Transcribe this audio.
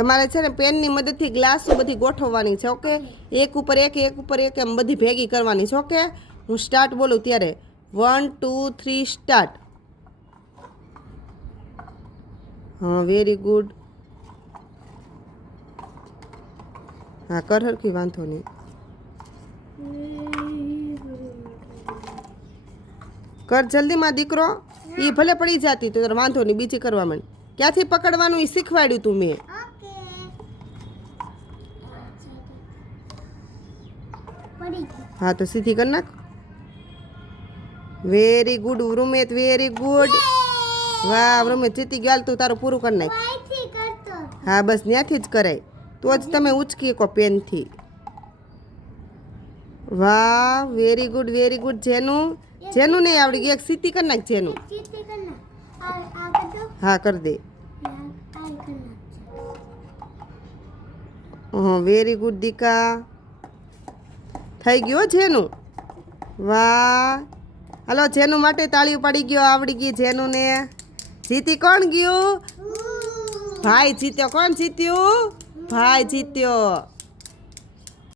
તમારે છે ને પેનની મદદથી ગ્લાસો બધી ગોઠવવાની છે. ઓકે, એક ઉપર એક એમ બધી ભેગી કરવાની છે. ઓકે, હું સ્ટાર્ટ બોલું ત્યારે 1 2 3 સ્ટાર્ટ. હા, વેરી ગુડ. હા, કર હરખી, વાંધો નહીં. કર જલ્દીમાં દીકરો. એ ભલે પડી જતી તો વાંધો નહીં, બીજી કરવા માંડ. ક્યાંથી પકડવાનું એ શીખવાડ્યું તું મેં. હા, તો સીધી કરી નાખ. વેરી ગુડ વૃમેત, વેરી ગુડ. વાહ વૃમેત, જીતી ગયા. તું તારું પૂરું કરી નાખ. હા, બસ ત્યાંથી જ કરાય, તો જ તમે ઉચકી શકો પેનથી. વાહ, વેરી ગુડ, વેરી ગુડ. જેનું નહીં આવડી ગયું, એક સીધી કરી નાખ. જેનું હા, કરી દે. હા, વેરી ગુડ દીકા. થઈ ગયો જેનું. વાહ, હાલો જેનું માટે તાળીઓ પાડી ગયો. આવડી ગઈ જેનું ને. જીતી કોણ ગયું? ભાઈ જીત્યો. કોણ જીત્યું? ભાઈ જીત્યો.